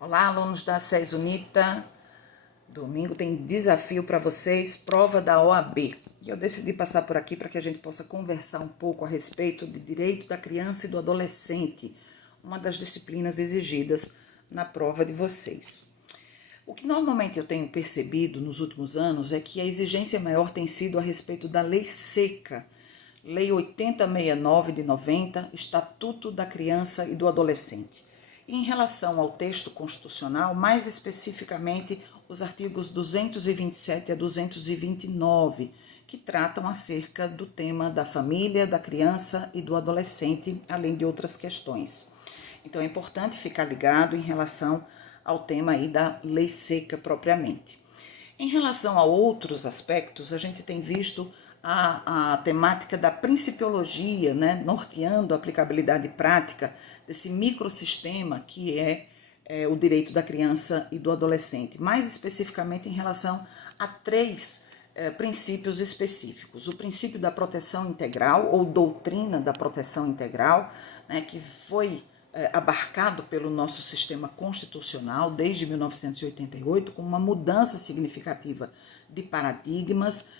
Olá, alunos da SES UNITA. Domingo tem desafio para vocês, prova da OAB. E eu decidi passar por aqui para que a gente possa conversar um pouco a respeito de direito da criança e do adolescente, uma das disciplinas exigidas na prova de vocês. O que normalmente eu tenho percebido nos últimos anos é que a exigência maior tem sido a respeito da lei seca, Lei 8069 de 90, Estatuto da Criança e do Adolescente. E em relação ao texto constitucional, mais especificamente os artigos 227 a 229, que tratam acerca do tema da família, da criança e do adolescente, além de outras questões. Então é importante ficar ligado em relação ao tema aí da lei seca propriamente. Em relação a outros aspectos, a gente tem visto a temática da principiologia, né, norteando a aplicabilidade prática desse microsistema que é o direito da criança e do adolescente, mais especificamente em relação a três princípios específicos. O princípio da proteção integral, ou doutrina da proteção integral, né, que foi abarcado pelo nosso sistema constitucional desde 1988, com uma mudança significativa de paradigmas,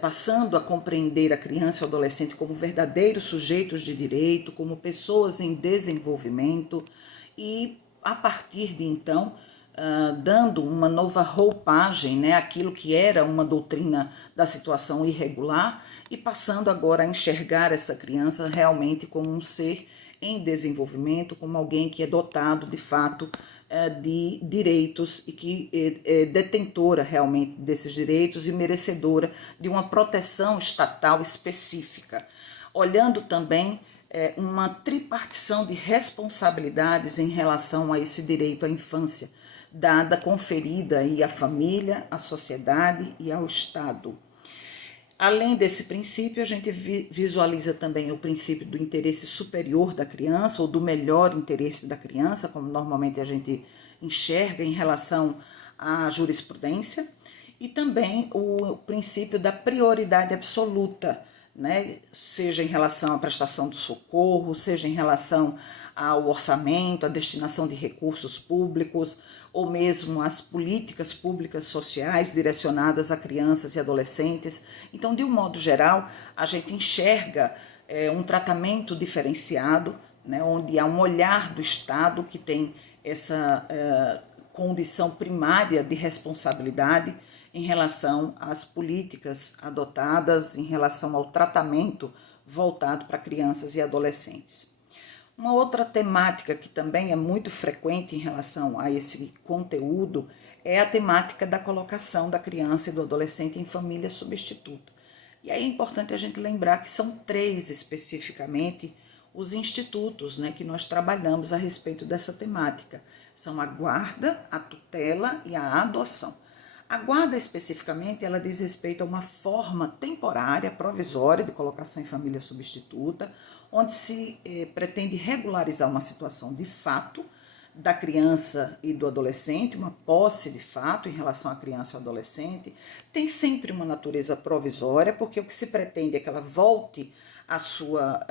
passando a compreender a criança e o adolescente como verdadeiros sujeitos de direito, como pessoas em desenvolvimento e, a partir de então, dando uma nova roupagem, né, aquilo que era uma doutrina da situação irregular e passando agora a enxergar essa criança realmente como um ser em desenvolvimento, como alguém que é dotado de fato de direitos e que é detentora realmente desses direitos e merecedora de uma proteção estatal específica, olhando também uma tripartição de responsabilidades em relação a esse direito à infância, dada, conferida aí à família, à sociedade e ao Estado. Além desse princípio, a gente visualiza também o princípio do interesse superior da criança, ou do melhor interesse da criança, como normalmente a gente enxerga em relação à jurisprudência, e também o princípio da prioridade absoluta, né? Seja em relação à prestação do socorro, seja em relação ao orçamento, à destinação de recursos públicos, ou mesmo às políticas públicas sociais direcionadas a crianças e adolescentes. Então, de um modo geral, a gente enxerga um tratamento diferenciado, né, onde há um olhar do Estado que tem essa condição primária de responsabilidade em relação às políticas adotadas, em relação ao tratamento voltado para crianças e adolescentes. Uma outra temática que também é muito frequente em relação a esse conteúdo é a temática da colocação da criança e do adolescente em família substituta. E aí é importante a gente lembrar que são três especificamente os institutos, né, que nós trabalhamos a respeito dessa temática. São a guarda, a tutela e a adoção. A guarda, especificamente, ela diz respeito a uma forma temporária, provisória, de colocação em família substituta, onde se pretende regularizar uma situação de fato da criança e do adolescente, uma posse de fato em relação à criança e ao adolescente. Tem sempre uma natureza provisória, porque o que se pretende é que ela volte à sua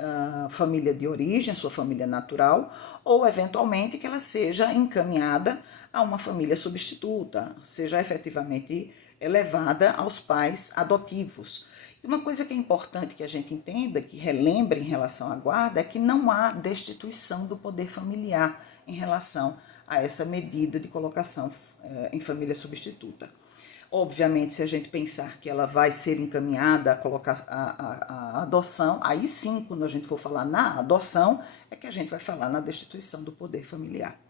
família de origem, à sua família natural, ou eventualmente que ela seja encaminhada a uma família substituta, seja efetivamente levada aos pais adotivos. E uma coisa que é importante que a gente entenda, que relembre em relação à guarda, é que não há destituição do poder familiar em relação a essa medida de colocação em família substituta. Obviamente, se a gente pensar que ela vai ser encaminhada a colocar a adoção, aí sim, quando a gente for falar na adoção, é que a gente vai falar na destituição do poder familiar.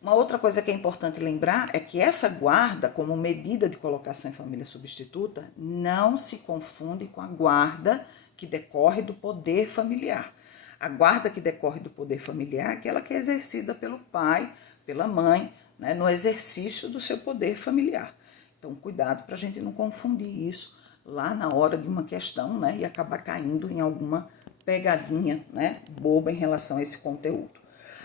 Uma outra coisa que é importante lembrar é que essa guarda, como medida de colocação em família substituta, não se confunde com a guarda que decorre do poder familiar. A guarda que decorre do poder familiar é aquela que é exercida pelo pai, pela mãe, né, no exercício do seu poder familiar. Então, cuidado para a gente não confundir isso lá na hora de uma questão, né, e acabar caindo em alguma pegadinha, né, boba em relação a esse conteúdo.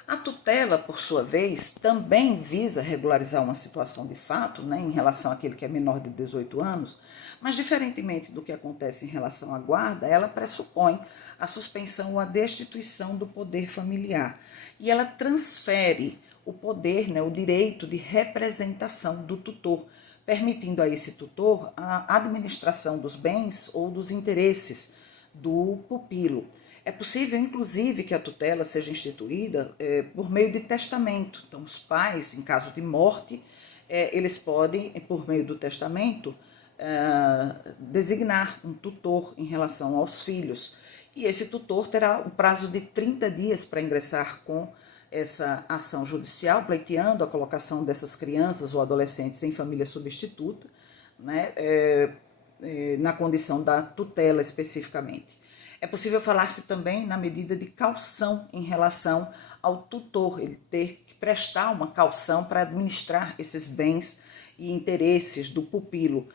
A tutela, por sua vez, também visa regularizar uma situação de fato, né, em relação àquele que é menor de 18 anos, mas diferentemente do que acontece em relação à guarda, ela pressupõe a suspensão ou a destituição do poder familiar. E ela transfere o poder, né, o direito de representação do tutor, permitindo a esse tutor a administração dos bens ou dos interesses do pupilo. É possível, inclusive, que a tutela seja instituída por meio de testamento. Então, os pais, em caso de morte, eles podem, por meio do testamento, designar um tutor em relação aos filhos. E esse tutor terá o prazo de 30 dias para ingressar com essa ação judicial, pleiteando a colocação dessas crianças ou adolescentes em família substituta, né, na condição da tutela especificamente. É possível falar-se também na medida de caução em relação ao tutor, ele ter que prestar uma caução para administrar esses bens e interesses do pupilo.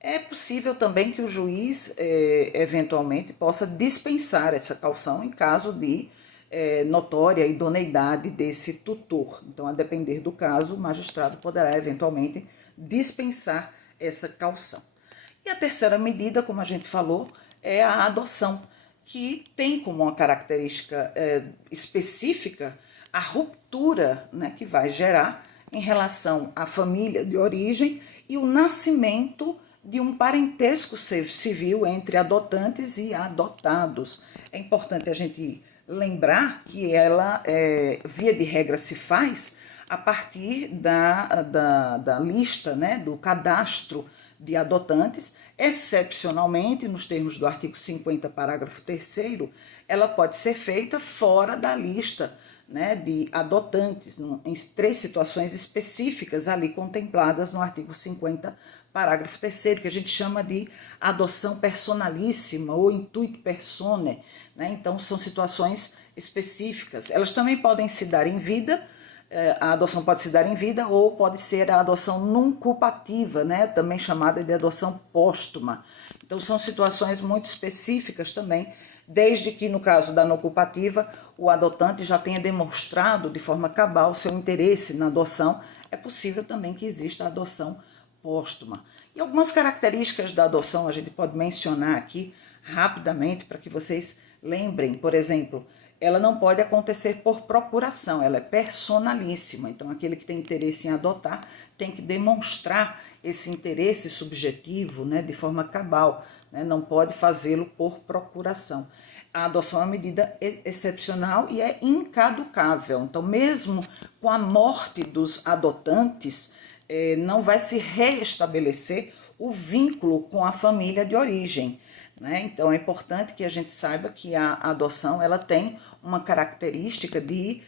É possível também que o juiz, eventualmente, possa dispensar essa caução em caso de notória idoneidade desse tutor. Então, a depender do caso, o magistrado poderá, eventualmente, dispensar essa caução. E a terceira medida, como a gente falou, é a adoção, que tem como uma característica específica a ruptura, né, que vai gerar em relação à família de origem e o nascimento de um parentesco civil entre adotantes e adotados. É importante a gente lembrar que ela, via de regra, se faz a partir da lista, né, do cadastro de adotantes. Excepcionalmente, nos termos do artigo 50, parágrafo 3º, ela pode ser feita fora da lista, né, de adotantes, em 3 situações específicas ali contempladas no artigo 50, parágrafo 3º, que a gente chama de adoção personalíssima ou intuito personae, né? Então, são situações específicas. Elas também podem se dar em vida, a adoção pode se dar em vida ou pode ser a adoção nuncupativa, né? Também chamada de adoção póstuma. Então, são situações muito específicas também, desde que, no caso da nuncupativa, o adotante já tenha demonstrado de forma cabal seu interesse na adoção. É possível também que exista a adoção póstuma. E algumas características da adoção a gente pode mencionar aqui rapidamente para que vocês lembrem. Por exemplo, ela não pode acontecer por procuração, ela é personalíssima. Então, aquele que tem interesse em adotar tem que demonstrar esse interesse subjetivo, né, de forma cabal, né, não pode fazê-lo por procuração. A adoção é uma medida excepcional e é incaducável. Então, mesmo com a morte dos adotantes, não vai se reestabelecer o vínculo com a família de origem, né? Então, é importante que a gente saiba que a adoção ela tem uma característica de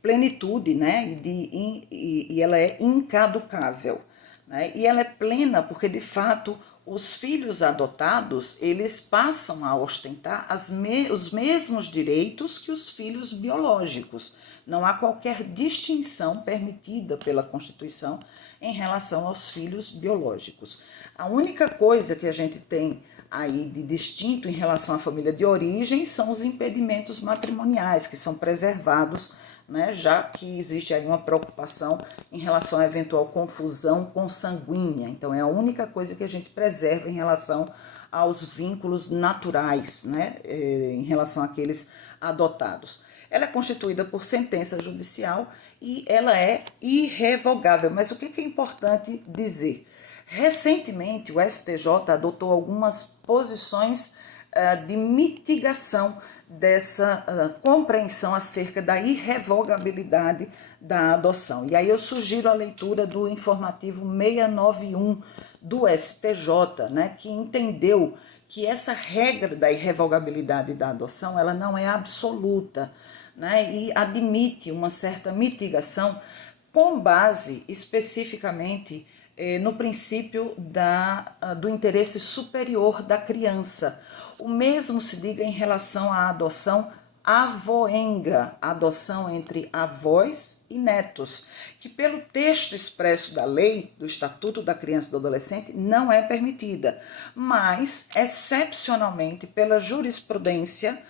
plenitude, né? E ela é incaducável, né? E ela é plena porque, de fato, os filhos adotados, eles passam a ostentar os mesmos direitos que os filhos biológicos. Não há qualquer distinção permitida pela Constituição em relação aos filhos biológicos. A única coisa que a gente tem aí de distinto em relação à família de origem são os impedimentos matrimoniais, que são preservados, né, já que existe aí uma preocupação em relação à eventual confusão consanguínea. Então, é a única coisa que a gente preserva em relação aos vínculos naturais, né, em relação àqueles adotados. Ela é constituída por sentença judicial e ela é irrevogável. Mas o que é importante dizer? Recentemente, o STJ adotou algumas posições de mitigação dessa compreensão acerca da irrevogabilidade da adoção. E aí eu sugiro a leitura do informativo 691 do STJ, né, que entendeu que essa regra da irrevogabilidade da adoção ela não é absoluta, né, e admite uma certa mitigação com base especificamente no princípio do interesse superior da criança. O mesmo se diga em relação à adoção avoenga, adoção entre avós e netos, que pelo texto expresso da lei, do Estatuto da Criança e do Adolescente, não é permitida, mas, excepcionalmente, pela jurisprudência,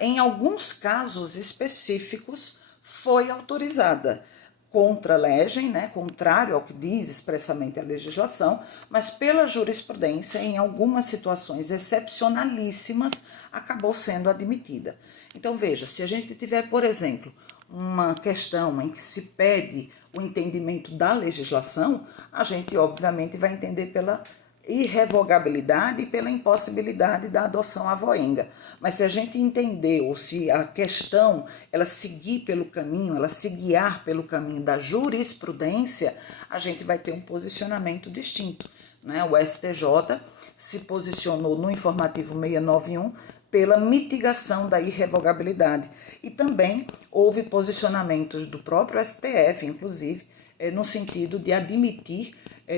em alguns casos específicos, foi autorizada. Contra legem, né, contrário ao que diz expressamente a legislação, mas pela jurisprudência, em algumas situações excepcionalíssimas, acabou sendo admitida. Então, veja, se a gente tiver, por exemplo, uma questão em que se pede o entendimento da legislação, a gente obviamente vai entender pela irrevogabilidade e pela impossibilidade da adoção avoenga. Mas se a gente entender, ou se a questão ela seguir pelo caminho, ela se guiar pelo caminho da jurisprudência, a gente vai ter um posicionamento distinto, né? O STJ se posicionou no informativo 691 pela mitigação da irrevogabilidade. E também houve posicionamentos do próprio STF, inclusive, no sentido de admitir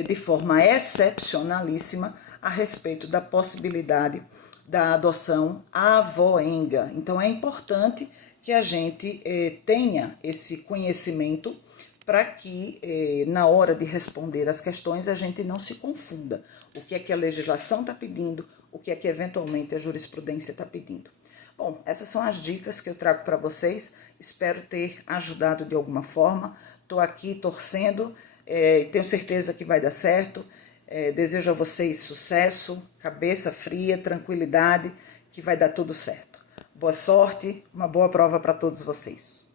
de forma excepcionalíssima a respeito da possibilidade da adoção avoenga. Então é importante que a gente tenha esse conhecimento para que na hora de responder as questões a gente não se confunda. O que é que a legislação está pedindo, o que é que eventualmente a jurisprudência está pedindo. Bom, essas são as dicas que eu trago para vocês, espero ter ajudado de alguma forma, estou aqui torcendo, tenho certeza que vai dar certo, desejo a vocês sucesso, cabeça fria, tranquilidade, que vai dar tudo certo. Boa sorte, uma boa prova para todos vocês.